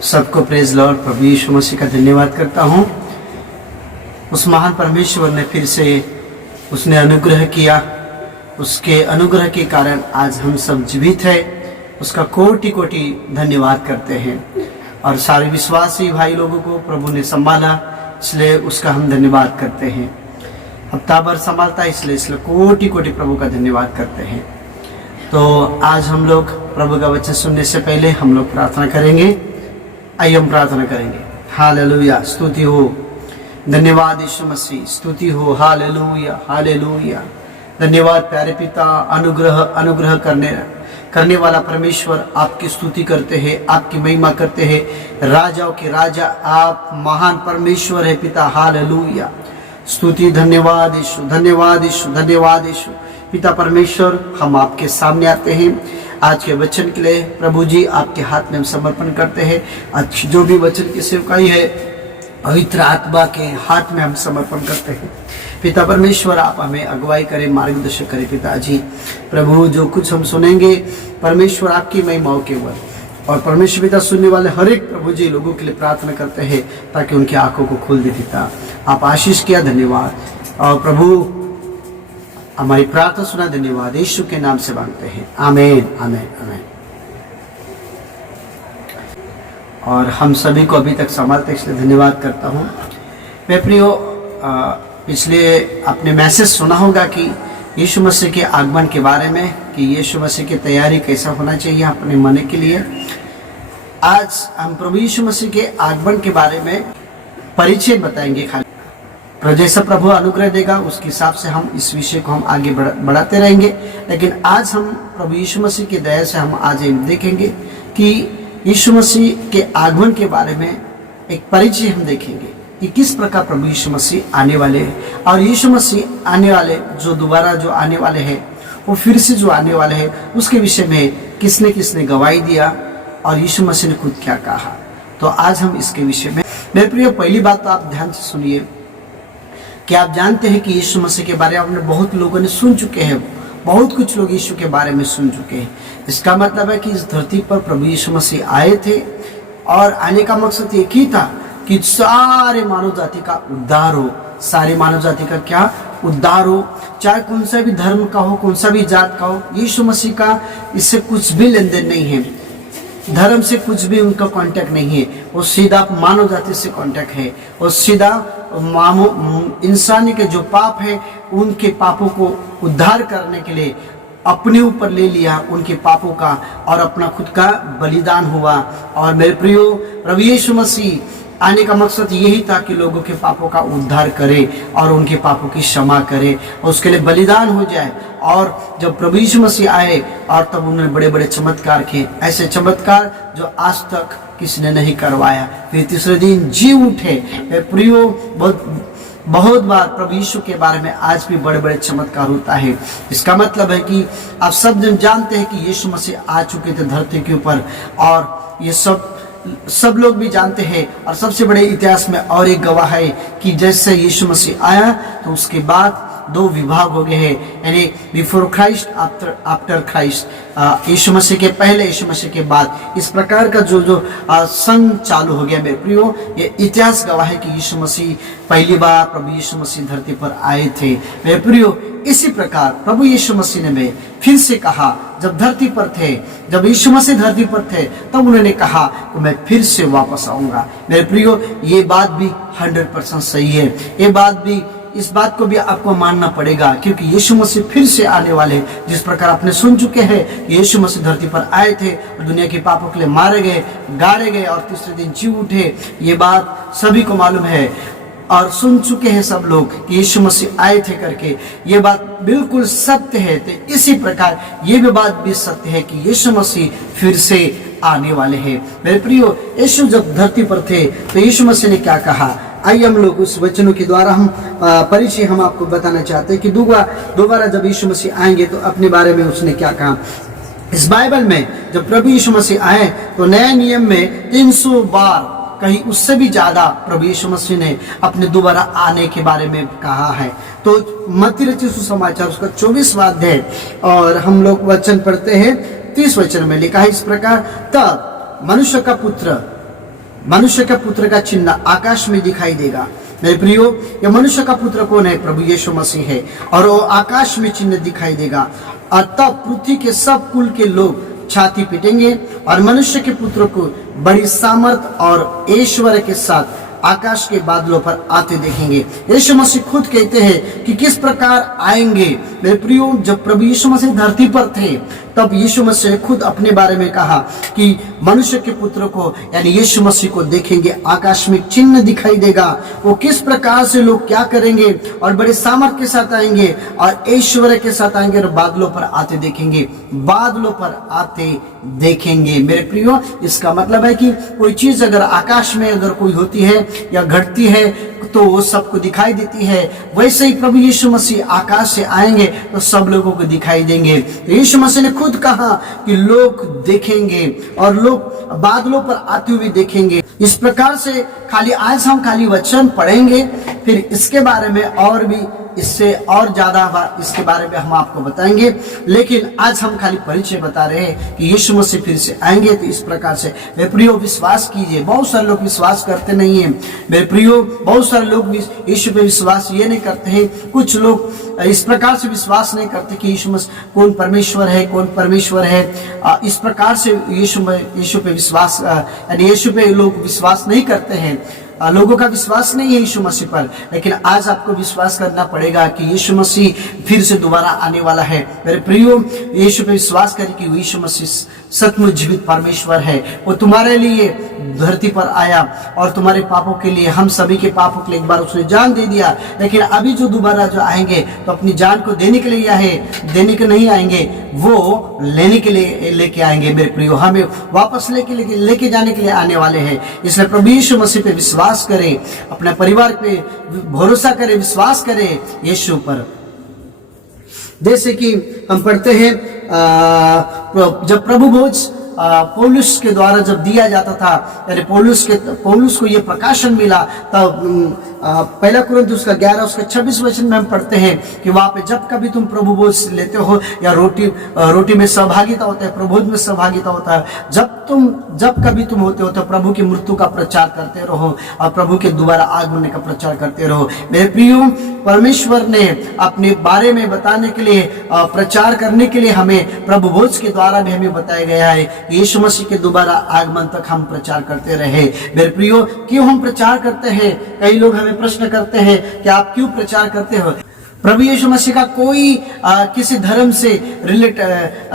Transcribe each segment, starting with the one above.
सबको praise Lord प्रभु यीशु मसीह का धन्यवाद करता हूँ। उस महान परमेश्वर ने फिर से उसने अनुग्रह किया, उसके अनुग्रह के कारण आज हम सब जीवित हैं। उसका कोटि कोटि धन्यवाद करते हैं और सारे विश्वासी भाई लोगों को प्रभु ने संभाला, इसलिए उसका हम धन्यवाद करते हैं। हफ्ता भर संभालता है, इसलिए कोटि कोटि प्रभु का धन्यवाद करते हैं। तो आज हम लोग प्रभु का वचन सुनने से पहले हम लोग प्रार्थना करेंगे। आइए हम प्रार्थना करेंगे। हालेलुया, स्तुति हो, धन्यवाद यीशु मसीह, स्तुति हो। हालेलुया हालेलुया, धन्यवाद प्यारे पिता। अनुग्रह करने वाला परमेश्वर, आपकी स्तुति करते हैं, आपकी महिमा करते हैं। राजाओं के राजा आप महान परमेश्वर है पिता। हालेलुया, स्तुति, धन्यवाद यीशु, धन्यवाद यीशु, धन्यवाद यीशु। पिता परमेश्वर, हम आपके सामने आते हैं आज के वचन के लिए। प्रभु जी, आपके हाथ में हम समर्पण करते हैं। आज जो भी वचन की सेवकाई है, पवित्र आत्मा के हाथ में हम समर्पण करते हैं। पिता परमेश्वर, आप हमें अगुवाई करें, मार्गदर्शन करें पिताजी। प्रभु, जो कुछ हम सुनेंगे परमेश्वर आपकी महिमाओं केवल, और परमेश्वर पिता सुनने वाले हर एक प्रभु जी लोगों के लिए प्रार्थना करते हैं ताकि उनकी आंखों को खोल दे। पिता, आप आशीष किया, धन्यवाद। और प्रभु, हमारी प्रार्थना सुना, धन्यवाद। यीशु के नाम से मांगते हैं, आमीन आमीन आमीन। और हम सभी को अभी तक संभालते इसलिए धन्यवाद करता हूँ। मैं प्रियो, पिछले आपने मैसेज सुना होगा कि यीशु मसीह के आगमन के बारे में, कि यीशु मसीह की तैयारी कैसा होना चाहिए अपने मन के लिए। आज हम प्रभु यीशु मसीह के आगमन के बारे में परिचय बताएंगे खाली। जैसा प्रभु अनुग्रह देगा उसके हिसाब से हम इस विषय को हम आगे बढ़ाते रहेंगे। लेकिन आज हम प्रभु यीशु मसीह की दया से हम आज देखेंगे कि यीशु मसीह के आगमन के बारे में एक परिचय हम देखेंगे कि किस प्रकार प्रभु यीशु मसीह आने वाले हैं। और यीशु मसीह आने वाले, जो दोबारा जो आने वाले हैं, वो फिर से जो आने वाले हैं, उसके विषय में किसने किसने गवाही दिया और यीशु मसीह ने खुद क्या कहा। तो आज हम इसके विषय में, मेरे प्रिय, पहली बात तो आप ध्यान से सुनिए कि आप जानते हैं कि यीशु मसीह के बारे में बहुत लोगों ने सुन चुके हैं, बहुत कुछ लोग यीशु के बारे में सुन चुके हैं। इसका मतलब है कि इस धरती पर प्रभु यीशु मसीह आए थे और आने का मकसद एक ही था कि सारे मानव जाति का उद्धार हो। सारी मानव जाति का क्या उद्धार हो, चाहे कौन सा भी धर्म का हो, कौन सा भी जात का हो। यीशु मसीह का इससे कुछ भी लेन देन नहीं है, धर्म से कुछ भी उनका कांटेक्ट नहीं है। वो सीधा मानव जाति से कांटेक्ट है। वो सीधा इंसानी के जो पाप है, उनके पापों को उद्धार करने के लिए अपने ऊपर ले लिया उनके पापों का, और अपना खुद का बलिदान हुआ। और मेरे प्रियो, प्रभु यीशु मसीह आने का मकसद यही था कि लोगों के पापों का उद्धार करे और उनके पापों की क्षमा करे और उसके लिए बलिदान हो जाए। और जब प्रभु यीशु मसीह आए और तब उन्होंने बड़े बड़े चमत्कार किए, ऐसे चमत्कार जो आज तक किसी ने नहीं करवाया। फिर तीसरे दिन जी उठे। प्रियो, बहुत बार प्रभु यीशु के बारे में आज भी बड़े बड़े चमत्कार होता है। इसका मतलब है कि आप सब जन जानते हैं कि यीशु मसीह आ चुके थे धरती के ऊपर, और ये सब लोग भी जानते हैं। और सबसे बड़े इतिहास में और एक गवाह है कि जैसे यीशु मसीह आया तो उसके बाद दो विभाग हो गए हैं, यानी बिफोर क्राइस्ट, आफ्टर क्राइस्ट। यीशु मसीह के पहले, यीशु मसीह के बाद, इस प्रकार का जो संघ चालू हो गया। मेरे प्रियो, ये इतिहास गवाह है कि यीशु मसीह पहली बार प्रभु यीशु मसीह धरती पर आए थे। मेरे प्रियो, इसी प्रकार प्रभु यीशु मसीह ने फिर से कहा, जब धरती पर थे, जब यीशु मसीह धरती पर थे, तब उन्होंने कहा कि मैं फिर से वापस आऊंगा। मेरे प्रियो, ये बात भी 100% सही है। ये बात भी, इस बात को भी आपको मानना पड़ेगा, क्योंकि यीशु मसीह फिर से आने वाले हैं। जिस प्रकार आपने सुन चुके हैं कि यीशु मसीह धरती पर आए थे और दुनिया के पापों के लिए मारे गए, गाड़े गए और तीसरे दिन जी उठे। ये बात सभी को मालूम है और सुन चुके हैं सब लोग कि यीशु मसीह आए थे करके। ये बात बिल्कुल सत्य है। तो इसी प्रकार ये भी बात भी सत्य है कि यीशु मसीह फिर से आने वाले हैं। मेरे प्रियो, यीशु जब धरती पर थे तो यीशु मसीह ने क्या कहा, आइए हम लोग उस वचनों के द्वारा हम परिचय हम आपको बताना चाहते हैं कि दोबारा जब यीशु मसीह आएंगे तो अपने बारे में उसने क्या कहा। इस बाइबल में जब प्रभु यीशु मसीह आए तो नए नियम में 300 बार, कहीं उससे भी ज्यादा प्रभु यीशु मसीह ने अपने दोबारा आने के बारे में कहा है। तो मत्ती रचित सुसमाचार उसका 24वां अध्याय और हम लोग वचन पढ़ते हैं 30 वचन में लिखा है इस प्रकार, तब मनुष्य का पुत्र मनुष्य का पुत्र का चिन्ह आकाश में दिखाई देगा। मेरे प्रियो, ये मनुष्य का पुत्र कौन है? प्रभु यीशु मसीह है। और वो आकाश में चिन्ह दिखाई देगा और तब पृथ्वी के सब कुल के लोग छाती पीटेंगे और मनुष्य के पुत्र को बड़ी सामर्थ और ऐश्वर्य के साथ आकाश के बादलों पर आते देखेंगे। यीशु मसीह खुद कहते हैं कि किस प्रकार आएंगे। मेरे प्रियो, जब प्रभु यीशु मसीह धरती पर थे तब यीशु मसीह ने खुद अपने बारे में कहा कि मनुष्य के पुत्र को यानी यीशु मसीह को देखेंगे, आकाश में चिन्ह दिखाई देगा। वो किस प्रकार से लोग क्या करेंगे और बड़े सामर्थ के साथ आएंगे और ऐश्वर्य के साथ आएंगे और बादलों पर आते देखेंगे, बादलों पर आते देखेंगे। मेरे प्रियो, इसका मतलब है कि कोई चीज अगर आकाश में अगर कोई होती है या घटती है तो वो सबको दिखाई देती है। वैसे ही प्रभु यीशु मसीह आकाश से आएंगे तो सब लोगों को दिखाई देंगे। तो यीशु मसीह ने खुद कहा कि लोग देखेंगे और लोग बादलों पर आते हुए देखेंगे। इस प्रकार से आज हम खाली वचन पढ़ेंगे, फिर इसके बारे में और भी इससे और ज्यादा इसके बारे में हम आपको बताएंगे। लेकिन आज हम खाली परिचय बता रहे हैं कि यीशु मसीह फिर से आएंगे। तो इस प्रकार से मेरे प्रियो विश्वास कीजिए। बहुत सारे लोग विश्वास करते नहीं है मेरे प्रियो, बहुत सारे लोग यीशु पे विश्वास ये नहीं करते हैं। कुछ लोग इस प्रकार से विश्वास नहीं करते कि यीशु मसीह कौन परमेश्वर है, कौन परमेश्वर है। इस प्रकार से यीशु पे विश्वास यानी यीशु पे लोग विश्वास नहीं करते हैं। लोगों का विश्वास नहीं है यीशु मसीह पर। लेकिन आज आपको विश्वास करना पड़ेगा कि यीशु मसीह फिर से दोबारा आने वाला है। मेरे प्रियो, यीशु पे विश्वास करें कि यीशु मसीह सचमुच जीवित परमेश्वर है। वो तुम्हारे लिए धरती पर आया और तुम्हारे पापों के लिए, हम सभी के पापों के लिए एक बार उसने जान दे दिया। लेकिन अभी जो दोबारा जो आएंगे तो अपनी जान को देने के लिए है, देने के नहीं आएंगे, वो लेने के लिए लेके आएंगे। मेरे प्रियो, हमें वापस लेके जाने के लिए आने वाले हैं। इसलिए प्रभु यीशु मसीह पे विश्वास करें, अपने परिवार पे भरोसा करें, विश्वास करें यीशु पर। जैसे कि हम पढ़ते हैं जब प्रभु भोज पौलुस के द्वारा जब दिया जाता था, यानी पौलुस को ये प्रकाशन मिला, तब पहला कुरिन्थियों का 11 उसके 26 वचन में हम पढ़ते हैं कि वहां पे जब कभी तुम प्रभु भोज लेते हो या रोटी में सहभागिता होता है, प्रभु भोज में सहभागिता होता है, जब कभी तुम होते हो तो प्रभु की मृत्यु का प्रचार करते रहो और प्रभु के दोबारा आगमन का प्रचार करते रहो। मेरे प्रियो, परमेश्वर ने अपने बारे में बताने के लिए, प्रचार करने के लिए हमें प्रभु भोज के द्वारा भी हमें बताया गया है। यीशु मसीह के दोबारा आगमन तक हम प्रचार करते रहे। मेरे प्रियो, क्यों हम प्रचार करते हैं? कई लोग हमें प्रश्न करते हैं कि आप क्यों प्रचार करते हो? प्रभु यीशु मसीह का कोई किसी धर्म से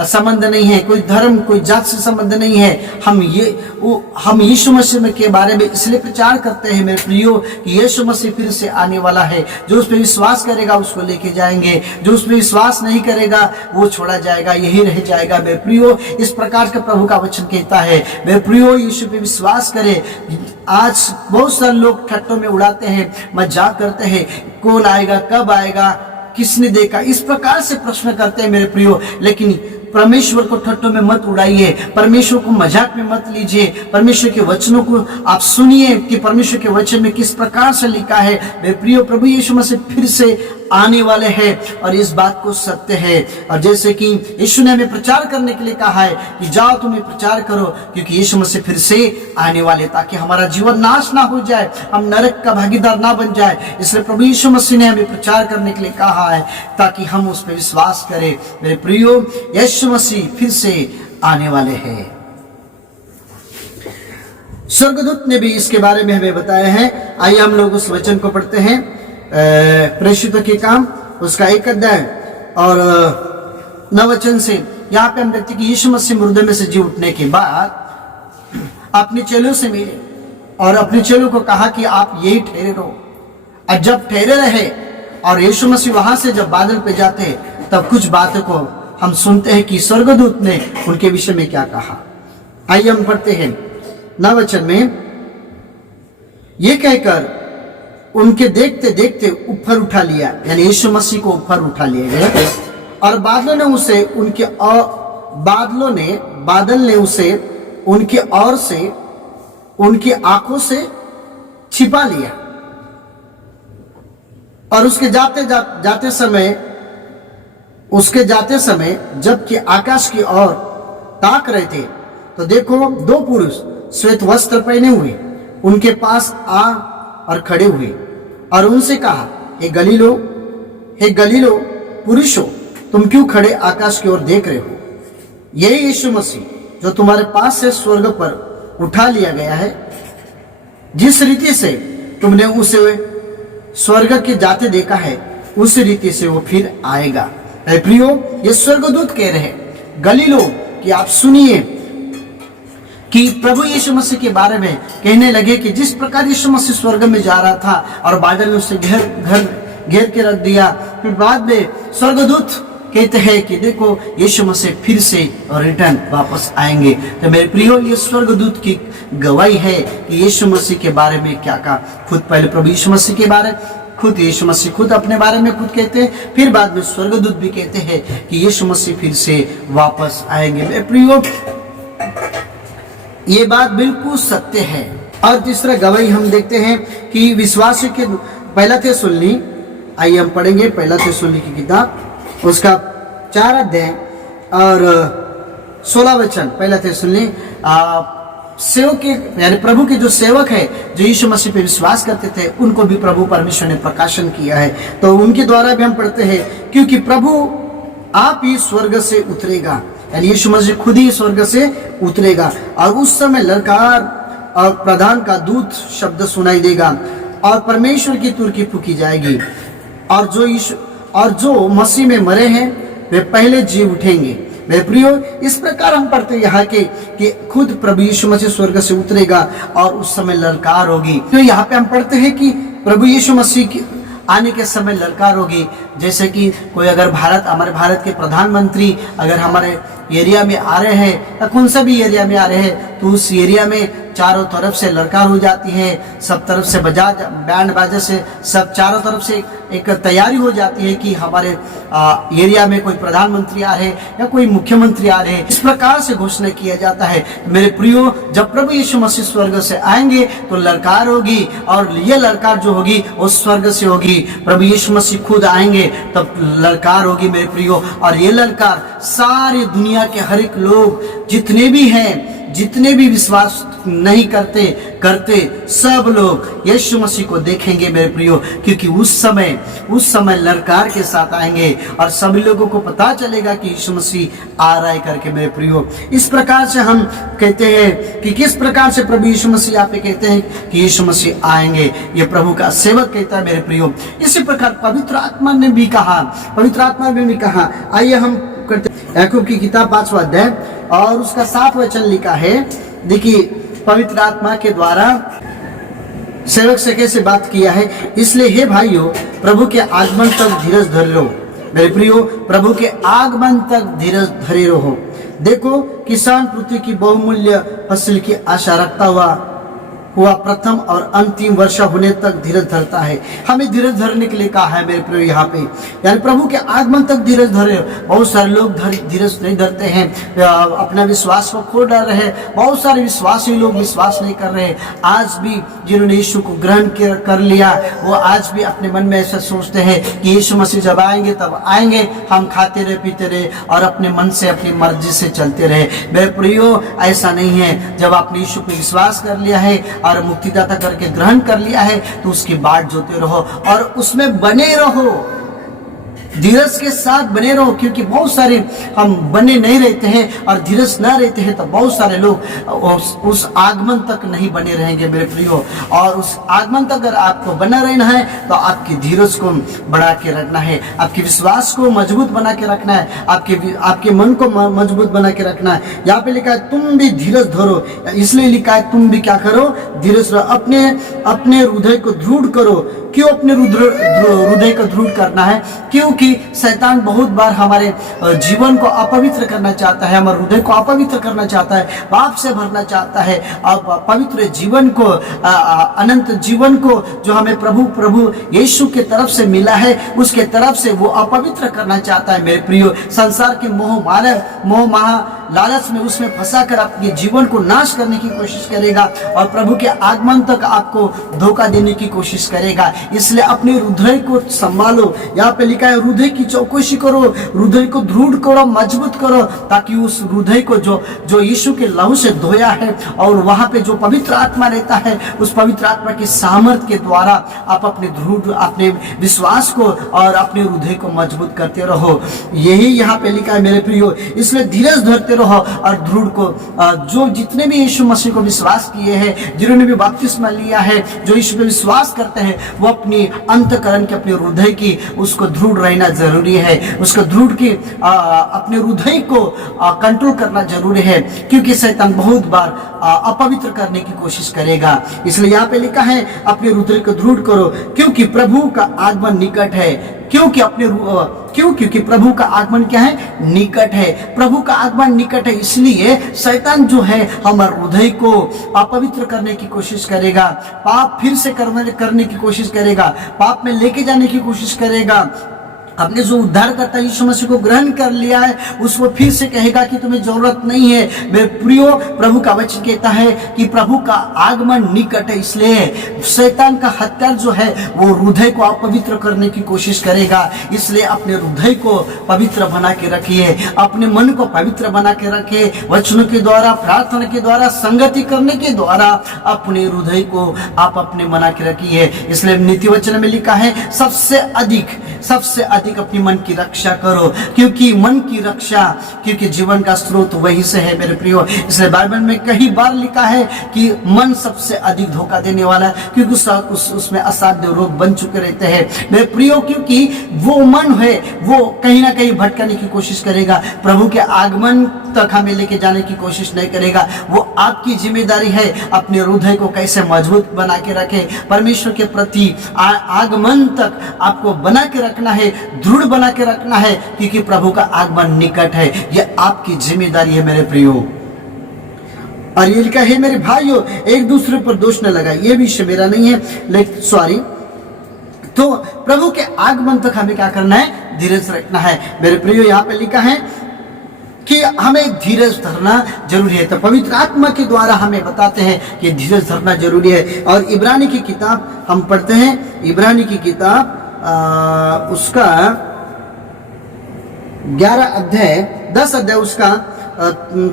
संबंध नहीं है, कोई धर्म कोई जात से संबंध नहीं है। हम यीशु मसीह के बारे में इसलिए प्रचार करते हैं मेरे प्रियो कि यीशु मसीह फिर से आने वाला है। जो उस पर विश्वास करेगा उसको लेके जाएंगे, जो उस पर विश्वास नहीं करेगा वो छोड़ा जाएगा, यही रह जाएगा। मेरे प्रियो, इस प्रकार का प्रभु का वचन कहता है। मेरे प्रियो, यीशु पे विश्वास करें। आज बहुत सारे लोग ठट्टों में उड़ाते हैं, मजाक करते हैं, कौन आएगा, कब आएगा, किसने देखा, इस प्रकार से प्रश्न करते हैं मेरे प्रियो। लेकिन परमेश्वर को ठट्टों में मत उड़ाइए, परमेश्वर को मजाक में मत लीजिए। परमेश्वर के वचनों को आप सुनिए कि परमेश्वर के वचन में किस प्रकार से लिखा है। मेरे प्रियो, प्रभु यीशु मसीह फिर से आने वाले हैं और इस बात को सत्य है। और जैसे कि यीशु ने हमें प्रचार करने के लिए कहा है कि जाओ तुम्हें प्रचार करो, क्योंकि यीशु मसीह फिर से आने वाले, ताकि हमारा जीवन नाश ना हो जाए, हम नरक का भागीदार ना बन जाए। इसलिए प्रभु यीशु मसीह ने हमें प्रचार करने के लिए कहा है ताकि हम उस पर विश्वास करें। मेरे प्रियो, यीशु मसीह फिर से आने वाले हैं। स्वर्गदूत ने भी इसके बारे में हमें बताया है। आइए हम लोग उस वचन को पढ़ते हैं। प्रेषितों के काम उसका 1 अध्याय और 9 वचन से। यहाँ पे हम देखते कि यीशु मसीह मुर्दे में से जी उठने के बाद अपने चेलों से मिले और अपने चेलों को कहा कि आप यही ठहरे रहो। और जब ठहरे रहे और यीशु मसीह वहां से जब बादल पे जाते तब कुछ बातों को हम सुनते हैं कि स्वर्गदूत ने उनके विषय में क्या कहा। आइए हम पढ़ते हैं 9 वचन में। ये कहकर उनके देखते देखते ऊपर उठा लिया, यानी यीशु मसीह को ऊपर उठा लिया गया और बादल ने उसे उनके और से उनकी आंखों से छिपा लिया। और उसके जाते समय जबकि आकाश की ओर ताक रहे थे तो देखो 2 पुरुष श्वेत वस्त्र पहने हुए उनके पास आ और खड़े हुए और उनसे कहा, हे गलीलो पुरुषों, तुम क्यों खड़े आकाश की ओर देख रहे हो? यही यीशु मसीह जो तुम्हारे पास से स्वर्ग पर उठा लिया गया है, जिस रीति से तुमने उसे स्वर्ग के जाते देखा है, उस रीति से वो फिर आएगा। प्रियो, ये स्वर्गदूत कह रहे हैं गलीलो कि आप सुनिए कि प्रभु यीशु मसीह के बारे में कहने लगे कि जिस प्रकार यीशु मसीह स्वर्ग में जा रहा था और बादल ने उसे घेर के रख दिया, फिर बाद में स्वर्गदूत कहते हैं कि देखो यीशु मसीह फिर से रिटर्न वापस आएंगे। तो मेरे प्रियो, ये स्वर्गदूत की गवाही है कि यीशु मसीह के बारे में क्या कहा। खुद पहले प्रभु यीशु मसीह के बारे खुद यीशु मसीह खुद अपने बारे में खुद कहते हैं, फिर बाद में स्वर्गदूत भी कहते हैं कि यीशु मसीह फिर से वापस आएंगे। मेरे प्रियो, ये बात बिल्कुल सत्य है। और तीसरा गवाही हम देखते हैं कि विश्वास के पहला थिस्सलुनी, आइए हम पढ़ेंगे पहला थिस्सलुनी की किताब, उसका 4 अध्याय और 16 वचन। पहला थिस्सलुनी सेवक के यानी प्रभु के जो सेवक है, जो यीशु मसीह पे विश्वास करते थे, उनको भी प्रभु परमेश्वर ने प्रकाशन किया है। तो उनके द्वारा भी हम पढ़ते हैं, क्योंकि प्रभु आप ही स्वर्ग से उतरेगा, यानी यीशु मसीह खुद ही स्वर्ग से उतरेगा और उस समय ललकार और प्रधान का दूत शब्द सुनाई देगा और परमेश्वर की तुरकी फूकी जाएगी और जो मसीह में मरे हैं वे पहले जी उठेंगे। मेरे प्रियो, इस प्रकार हम पढ़ते हैं यहाँ के कि खुद प्रभु यीशु मसीह स्वर्ग से उतरेगा और उस समय ललकार होगी। तो यहाँ पे हम पढ़ते हैं कि प्रभु यीशु मसीह की आने के समय ललकार होगी। जैसे कि कोई अगर हमारे भारत के प्रधानमंत्री अगर हमारे एरिया में आ रहे हैं या कौन सा भी एरिया में आ रहे हैं, तो उस एरिया में चारों तरफ से ललकार हो जाती है, सब तरफ से बैंड बाजे से सब चारों तरफ से एक तैयारी हो जाती है कि हमारे एरिया में कोई प्रधानमंत्री आ रहे या कोई मुख्यमंत्री आ रहे। इस प्रकार से घोषणा किया जाता है। मेरे प्रियो, जब प्रभु यीशु मसीह स्वर्ग से आएंगे तो ललकार होगी और ये ललकार जो होगी वो स्वर्ग से होगी। प्रभु यीशु मसीह खुद आएंगे तब ललकार होगी मेरे प्रियो, और ये ललकार सारी दुनिया के हर एक लोग जितने भी हैं, जितने भी विश्वास नहीं करते सब लोग यीशु मसीह को देखेंगे मेरे प्रियो, क्योंकि उस समय ललकार के साथ आएंगे और सभी लोगों को पता चलेगा कि यीशु मसीह आ रहा है करके मेरे प्रियो। इस प्रकार से हम कहते हैं कि किस प्रकार से प्रभु यीशु मसीह आप कहते हैं कि यीशु मसीह आएंगे, ये प्रभु का सेवक कहता है मेरे प्रियो। इसी प्रकार पवित्र आत्मा ने भी कहा। आइए हम करते याकूब की किताब 5वां अध्याय और उसका 7 वचन लिखा है। देखिए पवित्र आत्मा के द्वारा सेवक से कैसे बात किया है। इसलिए हे भाइयों, प्रभु के आगमन तक धीरज धरे रहो। मेरे प्रियो, प्रभु के आगमन तक धीरज धरे रहो। देखो, किसान पृथ्वी की बहुमूल्य फसल की आशा रखता हुआ प्रथम और अंतिम वर्षा होने तक धीरज धरता है। हमें धीरज धरने के लिए कहा है मेरे प्रियो यहाँ पे, यानी प्रभु के आगमन तक धीरज धरे। बहुत सारे लोग धीरज नहीं धरते हैं, अपना विश्वास को खो डाल रहे हैं। बहुत सारे विश्वासी लोग विश्वास नहीं कर रहे हैं। आज भी जिन्होंने यीशु को ग्रहण कर लिया, वो आज भी अपने मन में ऐसा सोचते हैं कि यीशु मसीह जब आएंगे तब आएंगे, हम खाते रहे पीते रहे और अपने मन से अपनी मर्जी से चलते रहे। मेरे प्रियो, ऐसा नहीं है। जब आपने यीशु पे विश्वास कर लिया है और मुक्तिदाता करके ग्रहण कर लिया है, तो उसकी बाट जोते रहो और उसमें बने रहो, धीरज के साथ बने रहो। क्योंकि बहुत सारे हम बने नहीं रहते हैं और धीरज ना रहते हैं, तो बहुत सारे लोग उस आगमन तक नहीं बने रहेंगे मेरे प्रियो। और उस आगमन तक अगर आपको बना रहना है तो आपकी धीरज को बढ़ा के रखना है, आपके विश्वास को मजबूत बना के रखना है, आपके मन को मजबूत बना के रखना है। यहाँ पे लिखा है तुम भी धीरज धरो, इसलिए लिखा है तुम भी क्या करो, धीरज रहो। अपने हृदय को दृढ़ करो। क्यों अपने हृदय को दृढ़ करना है? क्योंकि शैतान बहुत बार हमारे जीवन को अपवित्र करना चाहता है, हमारे हृदय को अपवित्र करना चाहता है, पाप से भरना चाहता है। अब पवित्र जीवन को, अनंत जीवन को जो हमें प्रभु यीशु के तरफ से मिला है, उसके तरफ से वो अपवित्र करना चाहता है मेरे प्रियो। संसार के मोह माया लालच में उसमें फंसाकर अपने जीवन को नाश करने की कोशिश करेगा और प्रभु के आगमन तक आपको धोखा देने की कोशिश करेगा। इसलिए अपने हृदय को संभालो। यहाँ पे लिखा है हृदय की चौकसी करो, हृदय को दृढ़ करो, मजबूत करो, ताकि उस हृदय को जो यीशु के लहू से धोया है और वहां पे जो पवित्र आत्मा रहता है, उस पवित्र आत्मा के सामर्थ्य के द्वारा आप अपने दृढ़ अपने विश्वास को और अपने हृदय को मजबूत करते रहो। यही यहाँ पे लिखा है मेरे प्रियो। इसलिए धीरज धरते रहो और दृढ़ को जो जितने भी यीशु मसीह को विश्वास किए हैं, जिन्होंने भी बपतिस्मा लिया है, जो यीशु पे विश्वास करते हैं, वो अपनी अंतकरण के अपने हृदय की उसको दृढ़ रहना जरूरी है। उसको दृढ़ की अपने हृदय को कंट्रोल करना जरूरी है, क्योंकि शैतान बहुत बार अपवित्र करने की कोशिश करेगा। इसलिए यहाँ पे लिखा है अपने हृदय को दृढ़ करो, क्योंकि प्रभु का आगमन निकट है। क्योंकि प्रभु का आगमन क्या है? निकट है। प्रभु का आगमन निकट है, इसलिए शैतान जो है हमारे हृदय को अपवित्र करने की कोशिश करेगा, पाप फिर से करने की कोशिश करेगा, पाप में लेके जाने की कोशिश करेगा। आपने जो उद्धारकर्ता यीशु मसीह को ग्रहण कर लिया है, उसको फिर से कहेगा कि तुम्हें जरूरत नहीं है। मेरे प्रियो, प्रभु का वचन कहता है कि प्रभु का आगमन निकट है, इसलिए शैतान का हत्यार जो है वो हृदय को अपवित्र करने की कोशिश करेगा। इसलिए अपने हृदय को पवित्र बना के रखिए, अपने मन को पवित्र बना के रखिए, वचनों के द्वारा, प्रार्थना के द्वारा, संगति करने के द्वारा अपने हृदय को आप अपने बना के रखिए। इसलिए नीति वचन में लिखा है सबसे अधिक अपनी मन की रक्षा करो, क्योंकि मन की रक्षा, क्योंकि जीवन का स्रोत वहीं से है मेरे प्रियो। इसलिए बाइबल में कई बार लिखा है कि मन सबसे अधिक धोखा देने वाला है, क्योंकि उसमें असाध्य रोग बन चुके रहते हैं मेरे प्रियो। क्योंकि वो मन है वो कहीं ना कहीं भटकाने की कोशिश करेगा, प्रभु के आगमन तक हमें लेके जाने की कोशिश नहीं करेगा। वो आपकी जिम्मेदारी है अपने हृदय को कैसे मजबूत बना के रखे, परमेश्वर के प्रति आगमन तक आपको बना के रखना है, दृढ़ बना के रखना है, क्योंकि प्रभु का आगमन निकट है। यह आपकी जिम्मेदारी है मेरे प्रियो। और ये लिखा है मेरे भाइयों, एक दूसरे पर दोष न लगाए। ये विषय मेरा नहीं है, लेकिन सॉरी। तो प्रभु के आगमन तक हमें क्या करना है? धीरज रखना है मेरे प्रियो। यहाँ पे लिखा है कि हमें धीरज धरना जरूरी है। तो पवित्र आत्मा के द्वारा हमें बताते हैं कि धीरज धरना जरूरी है। और इब्रानी की किताब हम पढ़ते हैं, इब्रानी की किताब उसका 11 अध्याय 10 अध्याय उसका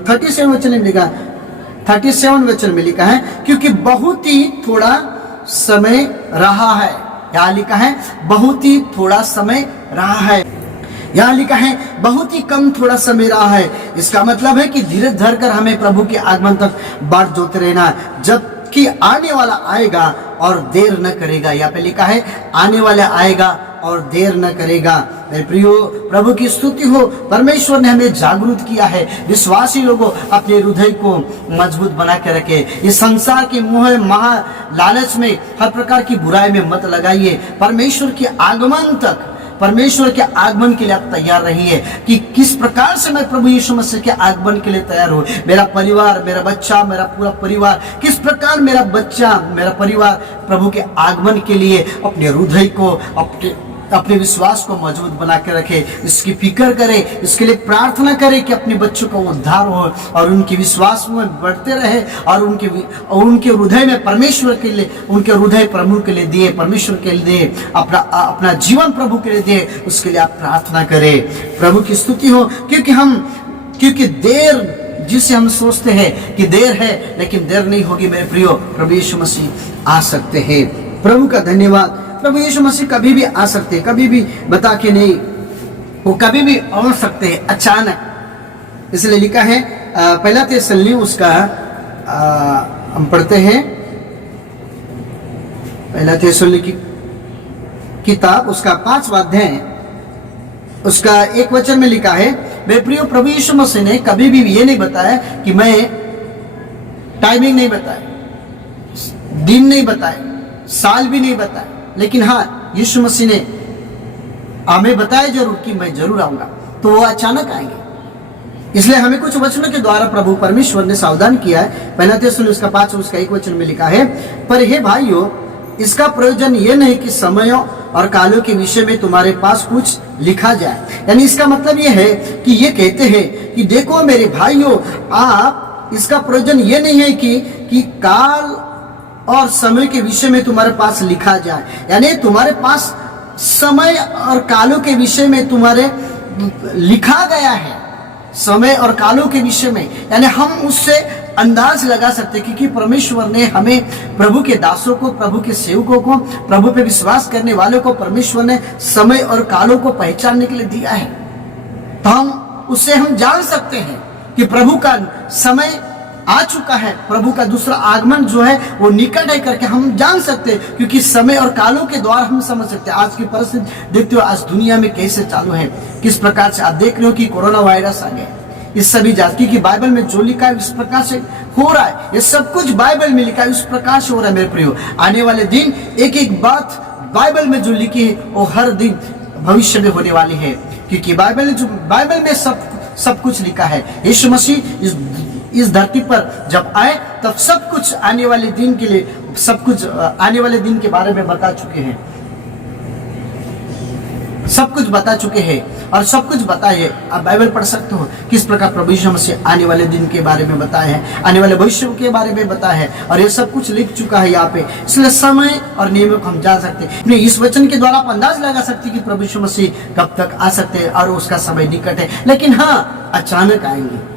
37 वचन में लिखा, 37 वचन में लिखा है, क्योंकि बहुत ही थोड़ा समय रहा है। यहाँ लिखा है बहुत ही थोड़ा समय रहा है, यहाँ लिखा है बहुत ही कम थोड़ा समय रहा है। इसका मतलब है कि धीरज धरकर हमें प्रभु के आगमन तक बाट जोते रहना, जबकि आने वाला आएगा और देर न करेगा। यहाँ पे लिखा है आने वाला आएगा और देर न करेगा। मेरे प्रियो, प्रभु की स्तुति हो, परमेश्वर ने हमें जागरूक किया है। विश्वासी लोगों अपने हृदय को मजबूत बना के रखे। इस संसार के मोह महा लालच में, हर प्रकार की बुराई में मत लगाइए। परमेश्वर के आगमन तक, परमेश्वर के आगमन के लिए आप तैयार रहिए कि किस प्रकार से मैं प्रभु यीशु मसीह के आगमन के लिए तैयार हूँ। मेरा परिवार, मेरा बच्चा, मेरा पूरा परिवार, किस प्रकार मेरा बच्चा, मेरा परिवार प्रभु के आगमन के लिए अपने हृदय को, अपने विश्वास को मजबूत बना के रखे। इसकी फिक्र करे, इसके लिए प्रार्थना करे कि अपने बच्चों का उद्धार हो और उनके विश्वास में बढ़ते रहे और उनके हृदय में परमेश्वर के लिए, उनके हृदय प्रभु के लिए दिए, परमेश्वर के लिए दिए, अपना जीवन प्रभु के लिए दिए। उसके लिए आप प्रार्थना करें। प्रभु की स्तुति हो, क्योंकि देर जिसे हम सोचते हैं कि देर है, लेकिन देर नहीं होगी मेरे प्रियो। प्रभु यीशु मसीह आ सकते हैं। प्रभु का धन्यवाद। प्रभु यीशु मसीह कभी भी आ सकते हैं, कभी भी बता के नहीं, वो कभी भी आ सकते हैं अचानक। इसलिए लिखा है पहला थिस्सलुनीकी उसका हम पढ़ते हैं, पहला थिस्सलुनीकी किताब उसका 5वां अध्याय उसका 1 वचन में लिखा है, मेरे प्रियो, प्रभु यीशु मसीह ने कभी भी ये नहीं बताया कि मैं टाइमिंग नहीं बताया, दिन नहीं बताया, साल भी नहीं बताया, लेकिन हाँ, यीशु मसीह ने हमें बताया जरूर कि मैं जरूर आऊंगा। तो वो अचानक आएंगे। इसलिए हमें कुछ वचनों के द्वारा प्रभु परमेश्वर ने सावधान किया है। पहला थिस्सलुनीकी उसका 5 उसका 1 वचन में लिखा है, पर हे भाइयों, इसका प्रयोजन ये नहीं कि समयों और कालों के विषय में तुम्हारे पास कुछ लिखा जाए। यानी इसका मतलब ये है कि ये कहते हैं कि देखो मेरे भाइयों, आप, इसका प्रयोजन ये नहीं है कि काल और समय के विषय में तुम्हारे पास लिखा जाए, यानी तुम्हारे पास समय और कालों के विषय में तुम्हारे लिखा गया है, समय और कालों के विषय में। यानी हम उससे अंदाज लगा सकते क्योंकि परमेश्वर ने हमें, प्रभु के दासों को, प्रभु के सेवकों को, प्रभु पे विश्वास करने वालों को परमेश्वर ने समय और कालों को पहचानने के लिए दिया है। तो हम उससे हम जान सकते हैं कि प्रभु का समय आ चुका है, प्रभु का दूसरा आगमन जो है वो निकट है करके हम जान सकते हैं, क्योंकि समय और कालों के द्वारा हम समझ सकते हैं। आज की परिस्थिति देखते हो, आज दुनिया में कैसे चालू है, किस प्रकार से आप देख रहे हो कि कोरोना वायरस आ गया। इस सभी जाति की बाइबल में जो लिखा है इस प्रकार से हो रहा है, ये सब कुछ बाइबल में लिखा है, उस प्रकार से हो रहा है मेरे प्रियो। आने वाले दिन एक एक बात बाइबल में जो लिखी है वो हर दिन भविष्य में होने वाली है, क्योंकि बाइबल में सब कुछ लिखा है। यीशु मसीह इस धरती पर जब आए तब सब कुछ आने वाले दिन के लिए, सब कुछ आने वाले दिन के बारे में बता चुके हैं, सब कुछ बता चुके हैं और सब कुछ बताए। आप बाइबल पढ़ सकते हो किस प्रकार प्रभु यीशु मसीह आने वाले दिन के बारे में बताए हैं, आने वाले भविष्य के बारे में बताया है, और ये सब कुछ लिख चुका है यहाँ पे। इसलिए समय और नियमों को हम जान सकते हैं। इस वचन के द्वारा आप अंदाज लगा सकते हैं कि प्रभु यीशु मसीह कब तक आ सकते हैं और उसका समय निकट है, लेकिन हाँ, अचानक आएंगे।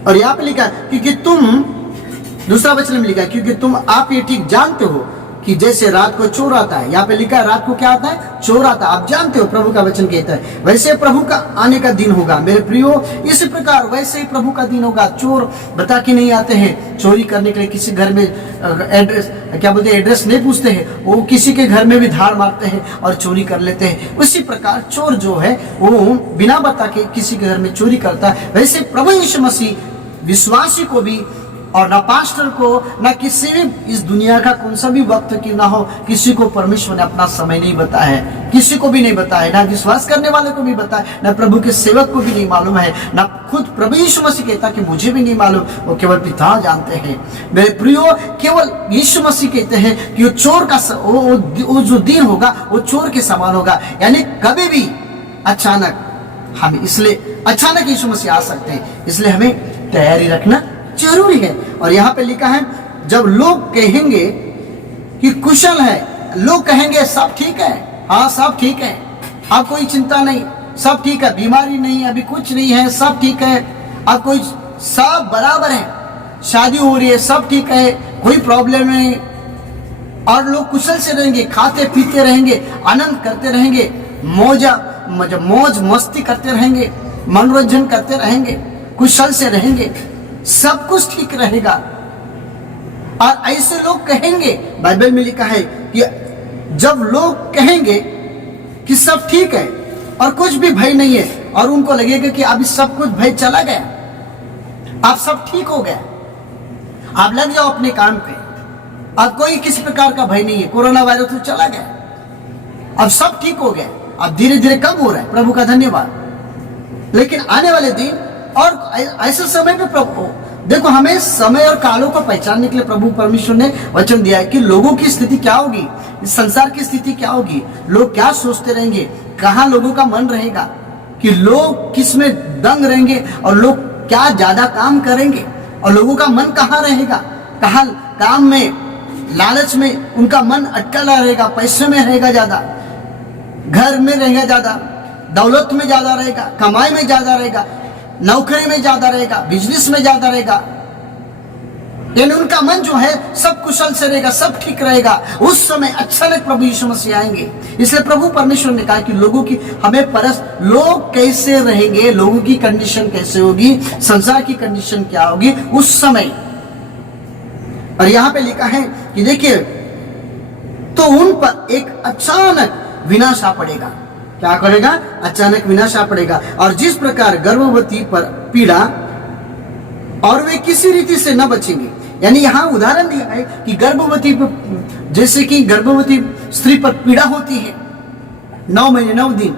और यहाँ पे लिखा क्योंकि तुम, दूसरा वचन में लिखा क्योंकि तुम आप ये ठीक जानते हो कि जैसे रात को चोर आता है, यहाँ पे लिखा रात को क्या आता है, चोर आता है। आप जानते हो, प्रभु का वचन कहता है वैसे प्रभु का आने का दिन होगा मेरे प्रियो। इसी प्रकार वैसे ही प्रभु का दिन होगा। चोर बता के नहीं आते हैं चोरी करने के लिए, किसी घर में एड्रेस, क्या बोलते हैं, एड्रेस नहीं पूछते हैं, वो किसी के घर में भी धार मारते हैं और चोरी कर लेते हैं। उसी प्रकार चोर जो है वो बिना बता के किसी के घर में चोरी करता है। वैसे प्रभु यीशु मसीह विश्वासी को भी, और ना पास्टर को, ना किसी भी इस दुनिया का कौन सा भी वक्त की ना हो, किसी को परमेश्वर ने अपना समय नहीं बताया है, किसी को भी नहीं बताया, ना विश्वास करने वाले को भी बताया, ना प्रभु के सेवक को भी नहीं मालूम है, ना खुद प्रभु यीशु मसीह कहता कि मुझे भी नहीं मालूम, वो केवल पिता जानते हैं। मेरे प्रियो, केवल यीशु मसीह कहते हैं कि वो चोर का वो जो दिन होगा वो चोर के समान होगा, यानी कभी भी अचानक। हम इसलिए अचानक यीशु मसीह आ सकते हैं, इसलिए हमें तैयारी रखना जरूरी है। और यहाँ पे लिखा है जब लोग कहेंगे कि कुशल है, लोग कहेंगे सब ठीक है, हाँ सब ठीक है, अब कोई चिंता नहीं, सब ठीक है, बीमारी नहीं, अभी कुछ नहीं है, सब ठीक है, अब कोई, सब बराबर है, शादी हो रही है, सब ठीक है, कोई प्रॉब्लम नहीं, और लोग कुशल से रहेंगे, खाते पीते रहेंगे, आनंद करते रहेंगे, मौज मस्ती करते रहेंगे, मनोरंजन करते रहेंगे, कुशल से रहेंगे, सब कुछ ठीक रहेगा। और ऐसे लोग कहेंगे, बाइबल में लिखा है कि जब लोग कहेंगे कि सब ठीक है और कुछ भी भय नहीं है, और उनको लगेगा कि अभी सब कुछ भय चला गया, अब सब ठीक हो गया, आप लग जाओ अपने काम पे, अब कोई किसी प्रकार का भय नहीं है, कोरोना वायरस तो चला गया, अब सब ठीक हो गया, अब धीरे धीरे कम हो रहा है, प्रभु का धन्यवाद। लेकिन आने वाले दिन और ऐसे समय में प्रभु देखो, हमें समय और कालों को पहचानने के लिए प्रभु परमेश्वर ने वचन दिया है कि लोगों की स्थिति क्या होगी, इस संसार की स्थिति क्या होगी, लोग क्या सोचते रहेंगे, कहाँ लोगों का मन रहेगा, कि लोग किस में दंग रहेंगे, और लोग क्या ज्यादा काम करेंगे, और लोगों का मन कहाँ रहेगा, कहाँ काम में, लालच में उनका मन अटका रहेगा, पैसे में रहेगा ज्यादा, घर में रहेगा ज्यादा, दौलत में ज्यादा रहेगा, कमाई में ज्यादा रहेगा, नौकरी में ज्यादा रहेगा, बिजनेस में ज्यादा रहेगा, यानी उनका मन जो है सब कुशल से रहेगा, सब ठीक रहेगा। उस समय अचानक प्रभु यीशु मसीह आएंगे। इसलिए प्रभु परमेश्वर ने कहा कि लोगों की हमें लोग कैसे रहेंगे, लोगों की कंडीशन कैसे होगी, संसार की कंडीशन क्या होगी उस समय। और यहाँ पे लिखा है कि देखिए, तो उन पर एक अचानक विनाश आ पड़ेगा। क्या करेगा? अचानक विनाश आ पड़ेगा। और जिस प्रकार गर्भवती पर पीड़ा, और वे किसी रीति से न बचेंगे। यानी यहाँ उदाहरण दिया है कि गर्भवती पर, जैसे कि गर्भवती स्त्री पर पीड़ा होती है 9 महीने 9 दिन,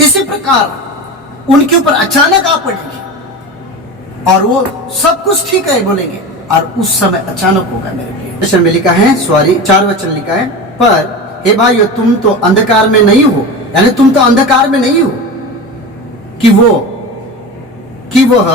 इसी प्रकार उनके ऊपर अचानक आ पड़ेगी और वो सब कुछ ठीक है बोलेंगे, और उस समय अचानक होगा मेरे प्रिय। वचन में लिखा है, 4 वचन लिखा है, पर हे भाइयों तुम तो अंधकार में नहीं हो, यानी तुम तो अंधकार में नहीं हो कि वह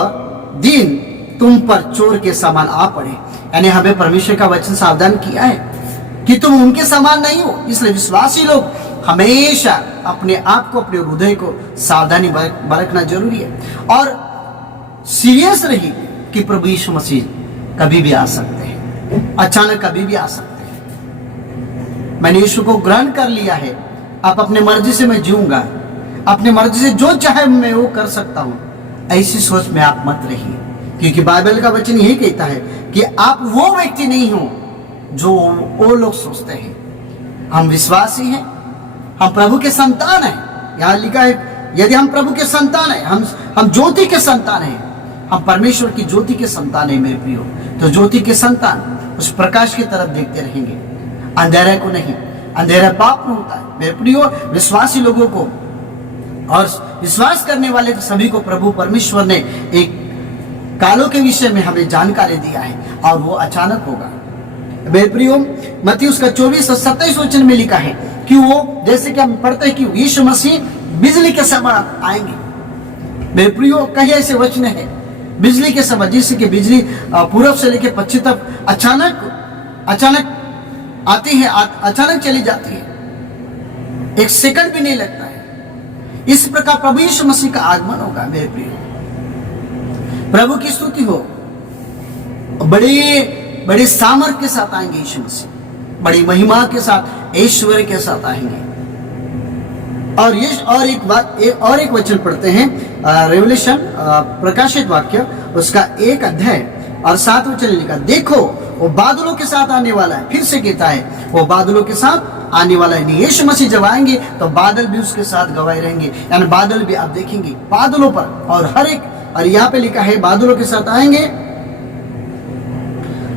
दिन तुम पर चोर के समान आ पड़े। यानी हमें परमेश्वर का वचन सावधान किया है कि तुम उनके समान नहीं हो। इसलिए विश्वासी लोग हमेशा अपने आप को, अपने हृदय को सावधानी बरतना जरूरी है और सीरियस रही कि प्रभु यीशु मसीह कभी भी आ सकते हैं, अचानक कभी भी आ सकते हैं। मैंने यीशु को ग्रहण कर लिया है, अब अपने मर्जी से मैं जीऊंगा, अपने मर्जी से जो चाहे मैं वो कर सकता हूं, ऐसी सोच में आप मत रहिए, क्योंकि बाइबल का वचन यही कहता है कि आप वो व्यक्ति नहीं हो जो वो लोग सोचते हैं। हम विश्वासी हैं, हम प्रभु के संतान हैं। यहाँ लिखा है, यदि हम प्रभु के संतान हैं, हम ज्योति के संतान हैं, हम परमेश्वर की ज्योति के संतान हैं मेरे प्रियो। तो ज्योति के संतान उस प्रकाश की तरफ देखते रहेंगे, अंधेरे को नहीं। अंधेरा पाप में होता है मेरे प्रियो। विश्वासी लोगों को और विश्वास करने वाले सभी को प्रभु परमेश्वर ने एक कालों के विषय में हमें जानकारी दिया है और वो अचानक होगा मेरे प्रियो। मत्ती उसका 24 और 27 वचन में लिखा है कि वो, जैसे कि हम पढ़ते हैं कि यीशु मसीह बिजली के समान आएंगे मेरे प्रियो। कई ऐसे वचन है बिजली के समान, जिससे कि बिजली पूरब से लेकर पश्चिम तक अचानक आती है, अचानक चली जाती है, एक सेकंड भी नहीं लगता है। इस प्रकार प्रभु यीशु मसीह का आगमन होगा मेरे प्रियो। प्रभु की स्तुति हो, बड़े सामर्थ के साथ आएंगे यीशु मसीह, बड़ी महिमा के साथ, ऐश्वर्य के साथ आएंगे। और एक वचन पढ़ते हैं, रेवलेशन प्रकाशित वाक्य उसका 1 अध्याय और 7 वचन लिखा, देखो वो बादलों के साथ आने वाला है। फिर से कहता है वो बादलों के साथ आने वाला है। नहीं, यीशु मसीह जब आएंगे तो बादल भी उसके साथ गवाए रहेंगे, यानी बादल भी आप देखेंगे बादलों पर, और यहाँ पे लिखा है बादलों के साथ आएंगे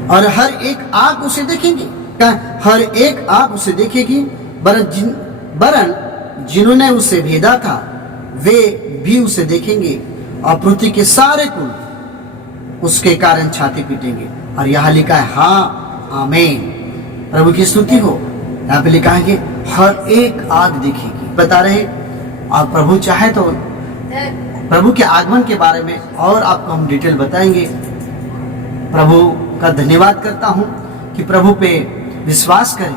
और हर एक आंख उसे देखेंगे। हर एक आंख उसे देखेगी, वरन जिन्होंने उसे भेदा था वे भी उसे देखेंगे और पृथ्वी के सारे कुल उसके कारण छाती पीटेंगे। और यहाँ लिखा है हाँ आमीन, प्रभु की स्तुति हो। यहाँ पे लिखा है कि हर एक आंख देखेगी, बता रहे। और प्रभु चाहे तो प्रभु के आगमन के बारे में और आपको हम डिटेल बताएंगे। प्रभु का धन्यवाद करता हूं कि प्रभु पे विश्वास करें,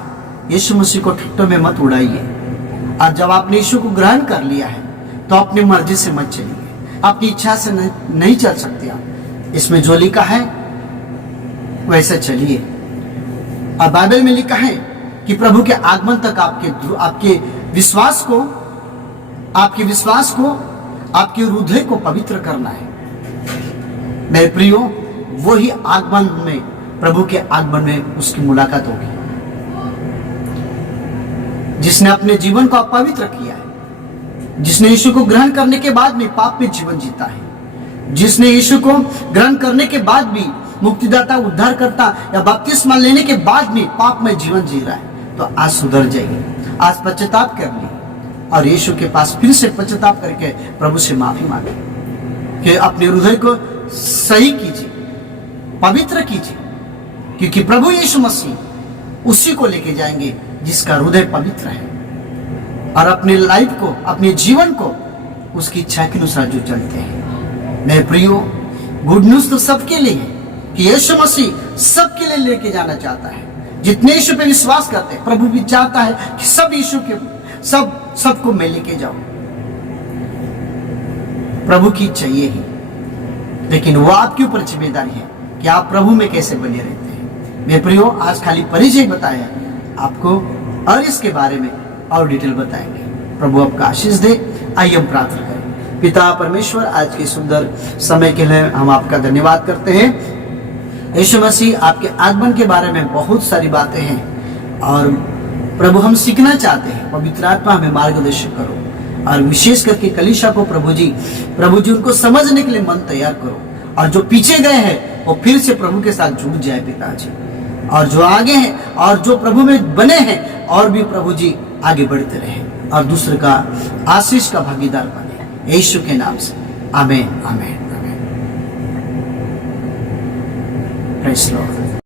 यीशु मसीह को ठट्टों में मत उड़ाइए। और जब आपने यीशु को ग्रहण कर लिया है तो अपनी मर्जी से मत चलिए, अपनी इच्छा से नहीं चल सकते आप। इसमें जो लिखा है वैसे चलिए। और बाइबल में लिखा है कि प्रभु के आगमन तक आपके विश्वास को, आपके हृदय को पवित्र करना है मेरे प्रियो। वो ही आगमन में, प्रभु के आगमन में उसकी मुलाकात होगी। जिसने अपने जीवन को अपवित्र किया है, जिसने यीशु को ग्रहण करने के बाद भी पाप में जीवन जीता है, जिसने यीशु को ग्रहण करने के बाद भी मुक्तिदाता, उद्धारकर्ता या बपतिस्मा लेने के बाद भी पाप में जीवन जी रहा है, तो आज सुधर जाइए, आज पश्चाताप कर लीजिए और यीशु के पास फिर से पश्चाताप करके प्रभु से माफी मांगे कि अपने हृदय को सही कीजिए, पवित्र कीजिए, क्योंकि प्रभु यीशु मसीह उसी को लेके जाएंगे जिसका हृदय पवित्र है और अपने लाइफ को, अपने जीवन को उसकी इच्छा के अनुसार जो चलते हैं। मेरे प्रियो, गुड न्यूज तो सबके लिए है कि यीशु मसीह सबके लिए लेके जाना चाहता है। जितने यीशु पे विश्वास करते हैं, प्रभु भी चाहता है कि सब यीशु के सबको मैं लेके जाऊं। प्रभु की इच्छा ये है, लेकिन वो आपके ऊपर जिम्मेदारी है कि आप प्रभु में कैसे बने रहते हैं। मेरे प्रियो, आज खाली परिचय बताया आपको और इसके बारे में और डिटेल बताएंगे। प्रभु आपका आशीष दे। आइए हम प्रार्थना करें। पिता परमेश्वर, आज के सुंदर समय के लिए हम आपका धन्यवाद करते हैं। यीशु मसीह, आपके आगमन के बारे में बहुत सारी बातें हैं और प्रभु हम सीखना चाहते हैं। पवित्र आत्मा हमें मार्गदर्शन करो और विशेष करके कलीसिया को प्रभु जी उनको समझने के लिए मन तैयार करो और जो पीछे गए हैं वो फिर से प्रभु के साथ जुड़ जाए पिताजी, और जो आगे हैं और जो प्रभु में बने हैं और भी प्रभु जी आगे बढ़ते रहे और दूसरे का आशीष का भागीदार बने, यीशु के नाम से आमीन आमीन आमीन। Praise Lord.